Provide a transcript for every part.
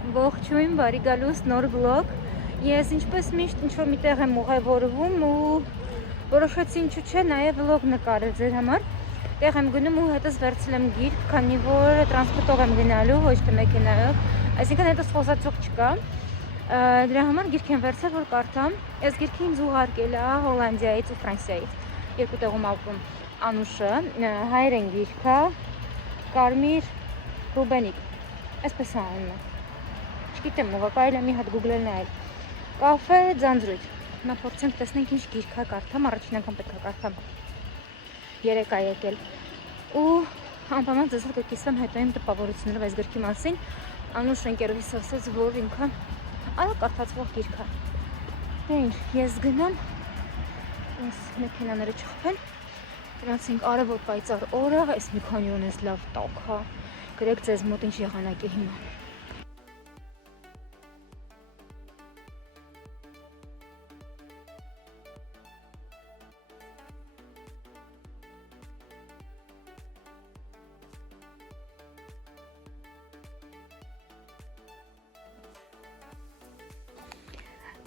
Ողջույն, բարի գալուս նոր վլոգ։ Ես ինչպես միշտ ինչ-որ միտեղ եմ ուղևորվում ու որոշեցի ինչու՞ չէ նաև վլոգ նկարել ձեր համար։ Տեղ եմ գնում ու հետս վերցրել եմ գիրք, քանի որ տրանսպորտով եմ գնալու, ոչ թե մեքենայով, այսինքն հետս խոսացող չկա։ Դրա համար գիրք եմ վերցրել, որ կարդամ։ Այս գիրքը ինձ ուղարկել է Հոլանդիայից ու Ֆրանսիայից։ Երկու տեղում ապրում Անուշը, հայերեն գիրք է, Կարմիր Ռուբենիկ, այսպես է անունը։ Չգիտեմ, ուղղակի կարելի է մի հատ Google-ել նայել։ Կաֆե ձանձրույթ։ Հիմա փորձենք տեսնենք ինչ գիրք է կարդամ, առաջին անգամ պետք է կարդամ։ 3 է եկել։ Ու անպայման ձեզ հետ կկիսվեմ հետո իմ տպավորություններով այս գրքի մասին։ Անուշ ընկերուհիս ասաց, որ ինքը արագ կարդացվող գիրք է։ Դե ինչ, ես գնամ, այս մեքենաները չխփեն։ Գնացինք արևոտ պայծառ օրը, այս մի քանի օրն էս լավ տաք է։ Գրեք ձեզ մոտ ինչ եղանակ է հիմա։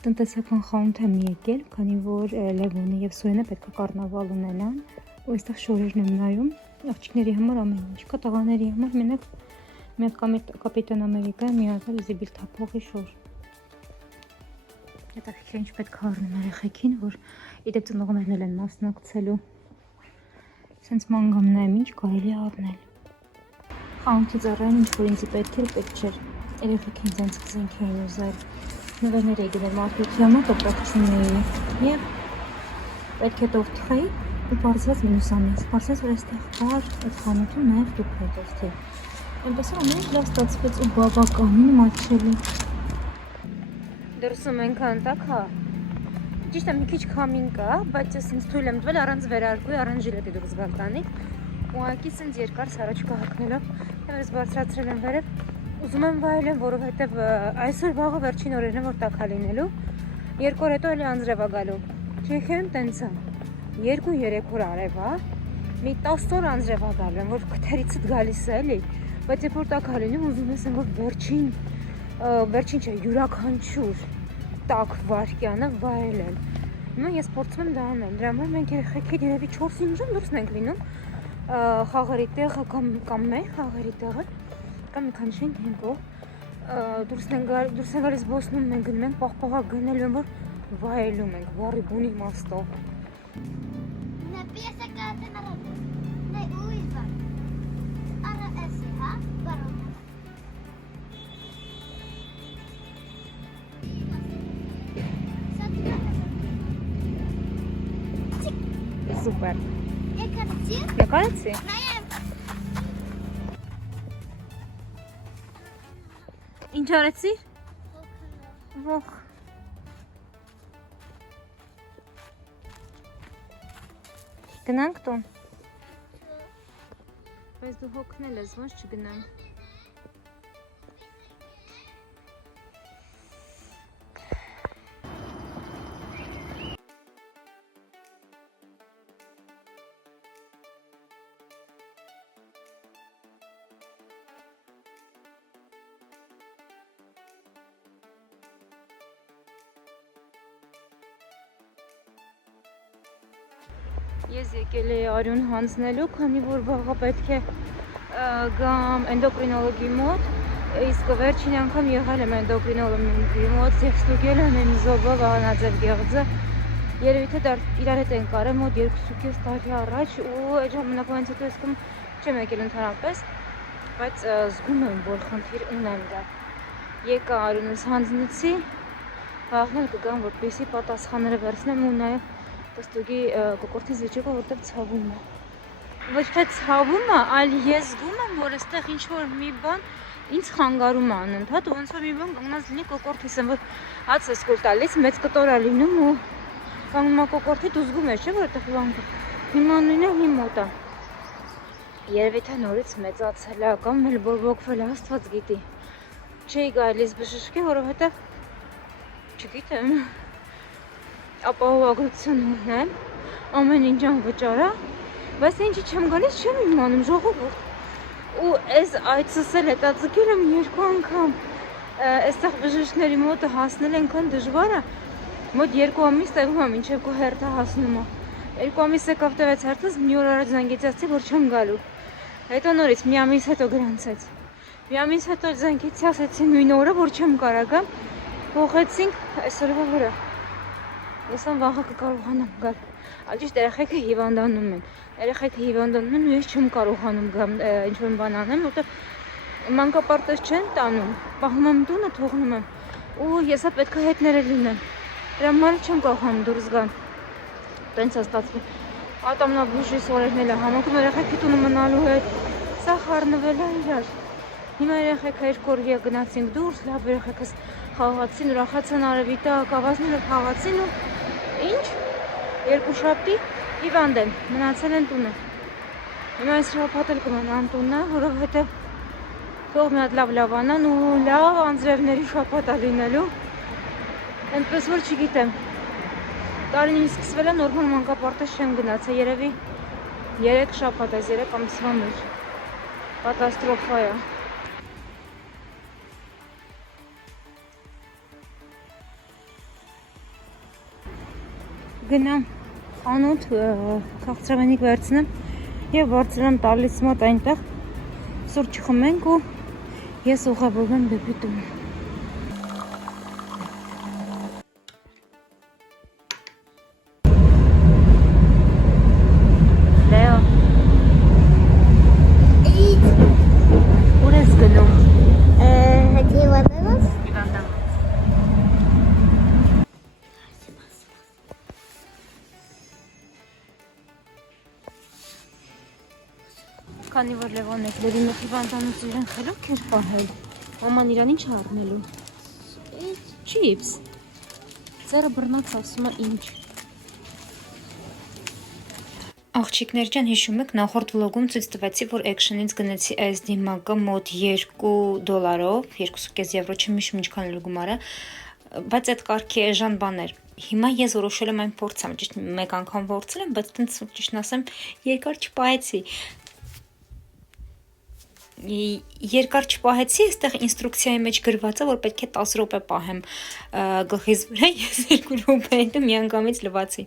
Տնտեսական խանութ եմ եկել, քանի որ Լևոնը եւ Սոյենը պետք է կառնավալ ունենան, ու այստեղ շորերն եմ նայում, աղջիկների համար ամեն ինչ կա, տղաների համար մենակ մի հատ Կապիտան Ամերիկա է միացել զիբիլ թափողի շոր։ Հետաքրքիր ինչ պետք է առնեմ երեխեքին, որ իդեպ ծնողներն են մասնակցելու։ Սենց մանգամ նայեմ ինչ կարելի է առնել։ Խանութի ծառային ինչ որ ինձ պետք էր, պետք չէր։ Երեխեքին ցենց զենք էին ուզել։ Նվերներ էի գնել մարդուց համար տոպրակցությունների և պետք է տովթխեի ու պարզվեց մինուս ամիս։ Պարզվեց, որ այստեղ կար այդ խանութում նաև տուփ է տովթի։ Այնպես ամեն ինչ լավ ստացվեց ու բավականին մատչելի։ Դրսում այնքան տաք է։ Ճիշտ է մի քիչ քամին կա, բայց ես ինձ թույլ եմ տվել առանց վերարկուի, առանց ժիլետի դուրս գալ տանից։ Ուղղակի սենց երկար սարաչկա հագնելով, ես բարձրացրել եմ վերև։ Ուզում եմ վայելեմ, որովհետև այսօր վաղը վերջին օրերն են, որ տաք է լինելու, 2 օր հետո էլի անձրև է գալու։ Չեքիայում տենց է, 2-3 օր արև է, մի 10 օր անձրև է գալու, որ քթերիցդ գալիս է էլի, բայց երբ որ տաք է լինում, ուզում ես որ վերջին չէ, յուրաքանչյուր տաք վայրկյանը վայելել։ Հիմա ես փորձում եմ դա անել, դրա համար մենք երեխեքին երևի 4-5 ժամ դուրս ենք լինում, խաղերի տեղը կամ մեր խաղերի տեղը կամ մի քանի շենք հենքով դուրս են գալիս ոսնում ենք գնում ենք պաղպաղակ գնել են որ վայելում ենք վառի բունի իմաստով Սուպեր Նկարեցի? Ինչ արեցի? Ոխ Գնանք տուն? Բայց դու հոգնել ես, ոնց չգնամ Ես եկել էի արյուն հանձնելու, քանի որ վաղը պետք է գամ էնդոկրինոլոգի մոտ, իսկ վերջին անգամ եղել եմ էնդոկրինոլոգի մոտ և ստուգել եմ իմ զոբը վահանաձև գեղձը, երևի թե իրար հետ ենք արել մոտ 2.5 տարի առաջ ու այդ ժամանակվանից հետո ես կում չեմ եկել ընդհանրապես, բայց զգում եմ, որ խնդիր ունեմ դա։ Եկա արյունս հանձնեցի, վաղն էլ կգամ, որպեսզի պատասխանները վերցնեմ ու նաև Ստուգի կոկորդի զիջիկը, որտեղ ցավում է։ Ոչ թե ցավում է, այլ ես զգում եմ, որ այստեղ ինչ-որ մի բան ինձ խանգարում է անընդհատ, ու ոնց որ մի բան կանգնած լինի կոկորդիս եմ, որ հաց ես կուլ տալիս, մեծ կտոր է լինում ու կանգնում է կոկորդիդ ու զգում ես, չէ՞ որ այդտեղ բան կա։ Հիմա նույնը իմ մոտ է։ Երևի թե նորից մեծացել է կամ էլ բորբոքվել է, Աստված գիտի։ Չէի գալիս բժշկի, որովհետև չգիտեմ ապահովագրություն ունեմ, ամեն ինչ անվճար է, բայց ինչի չեմ գալիս, չեմ իմանում, ժողովուրդ։ Ու այս այցս էլ հետաձգել եմ 2 անգամ, Այստեղ բժիշկների մոտը հասնել այնքան դժվար է, մոտ 2 ամիս տևում է մինչև քո հերթը հասնում է։ 2 ամիս եկավ տևեց հերթս, մի օր առաջ զանգեցի, ասացի, որ չեմ գալու։ Հետո նորից մի ամիս հետո գրանցեց։ Մի ամիս հետո զանգեցի, ասացի նույն օրը, որ չեմ կարող գամ։ Փոխեցինք այսօրվա վրա։ Ես վաղը կկարողանամ գալ։ Ալճիշտ երեխեքը հիվանդանում են։ Երեխեքը հիվանդանում են ու ես չեմ կարողանում գամ ինչ-որ բան անեմ, որտեղ մանկապարտեզ չեն տանում։ Պահում եմ տունը, թողնում եմ։ Ու եսա պետք է հետները լինեմ։ Դրա համար չեմ կարողանում դուրս գամ։ Տենց է ստացվում։ Ատամնաբուժի սորերն էլ համակում երեխեքի տունը մնալու հետ։ Սա խառնվել է իրար։ Հիմա երեխեքը 2 օր գնացինք դուրս, լավ երեխեքս խաղացին, ուրախացան արևի տակ, ավազները խաղացին ու ինչ 2 շաբթի հիվանդ են, մնացել են տունը։ Հիմա այս շաբաթ էլ կմնան տունը, որովհետև թող մի հատ լավ լավանան ու լավ անձրևների շաբաթ է լինելու։ Այնպես որ չգիտեմ։ Տարին ինձ սկսվել է նորմալ մանկապարտեզ չեմ գնացել, երևի 3 շաբաթ այս 3 ամսվա մեջ։ Կատաստրոֆա է։ Գնամ խանութ քաղցրավենիք վերցնեմ եւ բարձրամ տալիս մոտ այնտեղ սուրճ խմենք ու ես ուղղավորվեմ դեպի տուն։ Լեո ուր ես գնում։ Հիվանդանոց։ Քանի որ Լևոնն եկլերի մեկ հիվանդանոց իրեն խելոք էր պահել։ Մաման իրան ինչ է առնելու։ Չիպս։ Ձերը բռնած ասում է ինչ։ Աղջիկներ ջան, հիշում եք նախորդ վլոգում ցույց տվեցի, որ Action-ից գնեցի այս դիմակը մոտ $2, 2.5 եվրո, չեմ հիշում ինչքան էր գումարը, բայց այդ կարգի էժան բաներ։ Հիմա ես որոշել եմ այն փորձեմ, ճիշտ մեկ անգամ փորձել եմ, բայց տենց ճիշտ ասեմ, երկար չպահեցի։ Երկար չպահեցի, այստեղ ինստրուկցիայի մեջ գրված է, որ պետք է 10 րոպե պահեմ գլխիս վրա, ես 2 րոպե հետո միանգամից լվացի։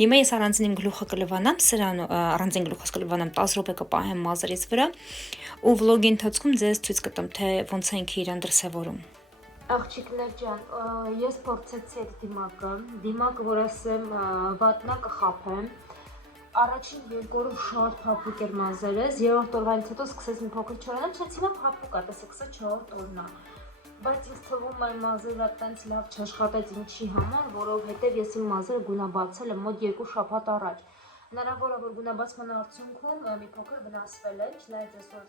Հիմա ես առանձին իմ գլուխը կլվանամ սրան, առանձին գլուխս կլվանամ 10 րոպե կպահեմ մազերից վրա ու վլոգի ընթացքում ձեզ ցույց կտամ, թե ոնց է ինքը իրան դրսևորում։ Աղջիկներ ջան, ես փորձեցի այդ դիմակը, որ ասեմ, վատնա կխափեմ։ Առաջին 2 օրը շատ փափուկ էր մազերս, 3-րդ օրվանից հետո սկսեց մի փոքր չորանալ, չենց հիմա փափուկ է, տեսեք, սա 4-րդ օրն է։ Բայց ինձ թվում է մազերը տենց լավ չաշխատեց ինչի համար, որովհետև ես իմ մազերը գունաբացել եմ մոտ 2 շաբաթ առաջ։ Հնարավոր է, որ գունաբացման արդյունքում մի փոքր վնասվել է, չնայած այսօր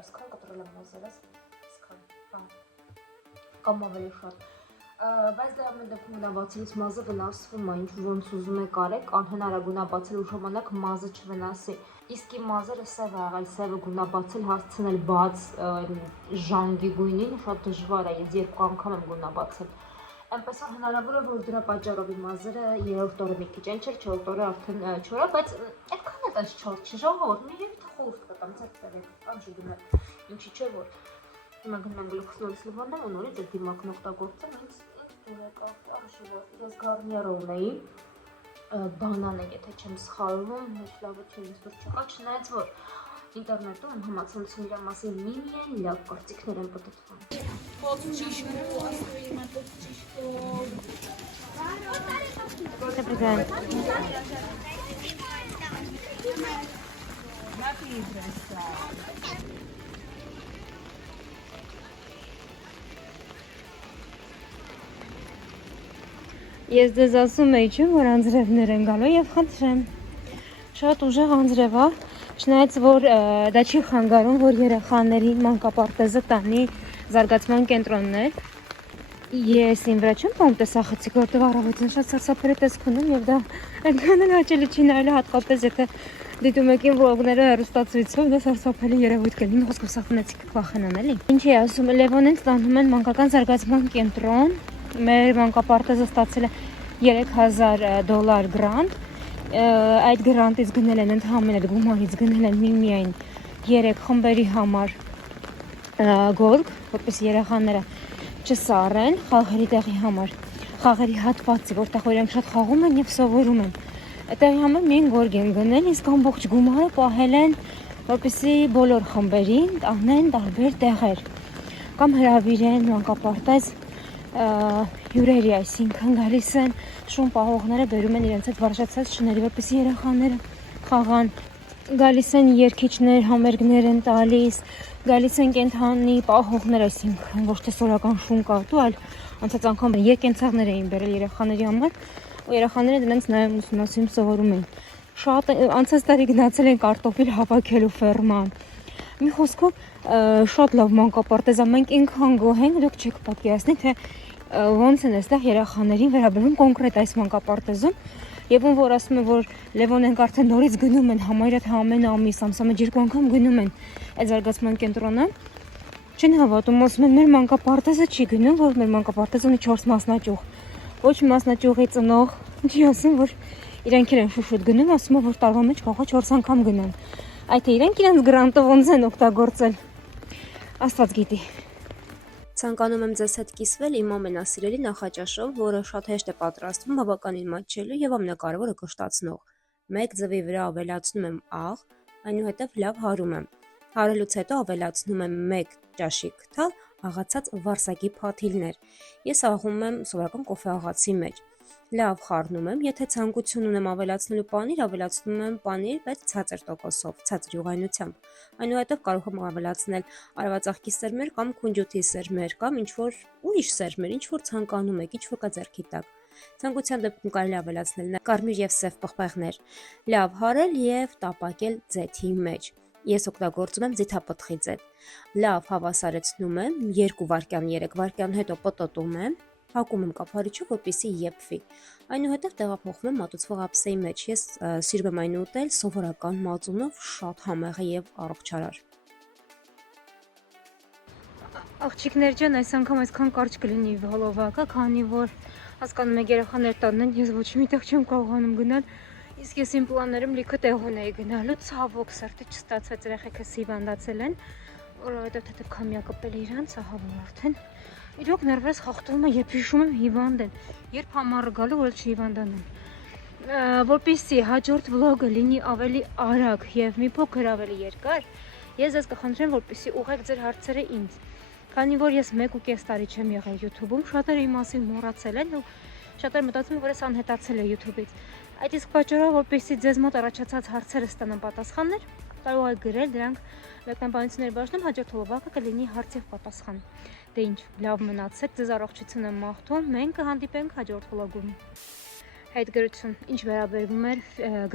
այսքան կտրել եմ մազերս, այսքան, կամ ավելի շատ։ Բայց դա ամեն դեպքում գունաբացելուց մազը վնասվում է, ինչ ոնց ուզում եք արեք, անհնար է գունաբացելու ժամանակ մազը չվնասի։ Իսկ իմ մազերը սև է եղել, սևը գունաբացել, հասցնել բաց ժանգի գույնին շատ դժվար է, ես 2 անգամ եմ գունաբացել։ Այնպես որ հնարավոր է, որ դրա պատճառով իմ մազերը 3-րդ օրը մի քիչ այն չէր, 4-րդ օրը արդեն չորա, բայց այդքան է տես չոր չի ժողովուրդ, մի երբ խորտ կտամ, ցած տերեք, կամ չգնա, ինչի չէ որ հիմա գնում եմ գլուխս նորից լվանամ ու նորից այդ դիմակն օգտագործեմ, ինձ դուր եկավ, ես Garnier-ով էի, բանան է, եթե չեմ սխալվում, հեչ լավը չէ, ինձ դուր չկա, չնայած որ ինտերնետում համացանցում իրա մասին միայն լավ կարծիքներ են պտտվում։ Добрый Ես դեզ ասում էի, չէ, որ անձրևներ են գալու եւ խնդրեմ։ Շատ ուժեղ անձրև է, չնայած որ դա չի խանգարում, որ երեխաներին մանկապարտեզը տանի զարգացման կենտրոններ։ Ես իմ վրա չեմ պահում տեսախցիկ, որտեղ առավոտյան շատ սարսափելի տեսք ունեմ եւ դա այնքան էլ հաճելի չի նայել, հատկապես եթե դիտում եք իմ վլոգները հեռուստացույցով, դա սարսափելի երևույթ կլինի, խոսքով սա խնեցիկ կվախենան էլի։ Ինչ է ասում, Լևոնին ստանում են մանկական զարգացման կենտրոն, մեր մանկապարտեզը ստացել է $3000 գրանտ, այդ գրանտից գնել են ընդհանրապես այդ գումարից գնել են միայն 3 խմբերի համար գորգ, որպես երեխաները չսառեն խաղերի տեղի համար, խաղերի հատվածի, որտեղ իրենք շատ խաղում են եւ սովորում են։ Այդտեղի համար միայն գորգ են գնել, իսկ ամբողջ գումարը պահել են, որպեսզի բոլոր խմբերին տանեն տարբեր տեղեր կամ հրավիրեն մանկապարտեզ հյուրերի, այսինքն գալիս են շուն պահողները բերում են իրենց հետ վարժացած շների, որպեսզի երեխաները խաղան, գալիս են երգիչներ, համերգներ են տալիս, գալիս են կենթանի պահողներ, այսինքն ոչ թե սորական շուն կատու, այլ անցած անգամ երկենցաղներ էին բերել երեխաների համար, ու երեխաները դրանց նաև ուսումնասիրում սովորում են։ Շատ անցած տարի գնացել են կարտոֆիլ հավաքելու ֆերմա։ Մի խոսքով շատ լավ մանկապարտեզ է, մենք ինքան գոհ ենք, դուք չեք պատկերացնի, թե ոնց են այստեղ երեխաներին վերաբերվում կոնկրետ այս մանկապարտեզում, եւ ում որ ասում է, որ Լևոնենք արդեն նորից գնում են համարյա թե ամեն ամիս, ամսամեջ 2 անգամ գնում են այդ զարգացման կենտրոնը, չեն հավատում, ասում են մեր մանկապարտեզը չի գնում, որ մեր մանկապարտեզը ունի 4 մասնաճյուղ, ոչ մասնաճյուղի ծնող, չի ասում, որ իրենք են շուշուտ գնում, ասում է, որ տարվա մեջ կարող է 4 անգամ գնան, այդ թե իրենք իրենց գրանտը ոնց են օգտագործել, Աստված գիտի։ Ցանկանում եմ ձեզ հետ կիսվել իմ ամենասիրելի նախաճաշով, որը շատ հեշտ է պատրաստվում, բավականին մատչելի եւ ամենակարևորը կշտացնող։ 1 ձվի վրա ավելացնում եմ աղ, այնուհետև լավ հարում եմ։ Հարելուց հետո ավելացնում եմ 1 ճաշիկ թալ աղացած վարսակի փաթիլներ։ Ես աղում եմ սովորական կոֆե աղացի մեջ։ Լավ խառնում եմ, եթե ցանկություն ունեմ ավելացնելու պանիր, ավելացնում եմ պանիր, բայց ցածր տոկոսով, ցածր յուղայնությամբ։ Այնուհետև կարող եմ ավելացնել արևածաղկի սերմեր կամ քունջութի սերմեր կամ ինչ-որ ուրիշ սերմեր, ինչ-որ ցանկանում եք, ինչ-որ կա ձեռքի տակ։ Ցանկության դեպքում կարելի ավելացնել կարմիր եւ սև պղպեղներ։ Լավ հարել եւ տապակել ձեթի մեջ։ Ես օգտագործում եմ ձիթապտղի ձեթ։ Լավ հավասարեցնում եմ 2 վայրկյան, 3 վայրկյան, հետո պտտում եմ, հակում եմ կափարիչով, որպեսզի եփվի։ Այնուհետև տեղափոխում եմ մատուցվող ափսեի մեջ։ Ես սիրում եմ այն ուտել սովորական մածունով, շատ համեղ եւ առողջարար։ Աղջիկներ ջան, այս անգամ այսքան կարճ կլինի վլոգը, քանի որ հասկանում եք երեխաներ տանն են, ես ոչ միտեղ չեմ կարողանում գնալ, իսկ ես իմ պլաններում լիքը տեղ ունեի գնալու, ցավոք սրտի չստացվեց, երեխեքս հիվանդացել են, որովհետև թե քամյա կպել իրանց, ահա որ արդեն իրոք ներվես խախտվում է, երբ հիշում եմ հիվանդ են, երբ համառը գալու, որ չհիվանդանան։ Որպեսզի հաջորդ վլոգը լինի ավելի արագ եւ մի փոքր ավելի երկար, ես ձեզ կխնդրեմ, որպեսզի ուղղեք ձեր հարցերը ինձ։ Քանի որ ես 1.5 տարի չեմ եղել YouTube-ում, շատերը իմ մասին մոռացել են ու շատերը մտածում են, որ ես անհետացել եմ YouTube-ից։ Այդ իսկ պատճառով, որպեսզի ձեզ մոտ առաջացած հարցերը ստանան պատասխաններ, կարող եք գրել դրանք մեկնաբանությունների բաժնում, հաջորդ վլոգը կլինի հարց եւ պատասխան։ Դե ինչ, լավ մնացեք, ձեզ առողջություն եմ մաղթում, մենք կհանդիպենք հաջորդ վլոգում։ Հետգրություն, ինչ վերաբերվում էր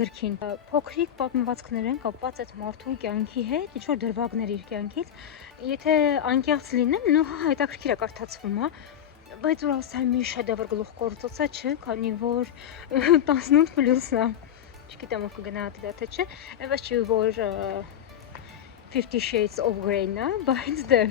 գրքին, փոքրիկ պատմվածքներ են կապված այդ մարդու կյանքի հետ, ինչ որ դրվագներ իր կյանքից, եթե անկեղծ լինեմ, նո հետաքրքիր է կարդացվում, հա, բայց որ ասեմ մի շեդևր գլուխգործոց է, չէ, քանի որ 18+ է, չգիտեմ ով կգնա դրա թե չէ, այնպես չի որ 50 Shades of Grey-ն է, բայց դե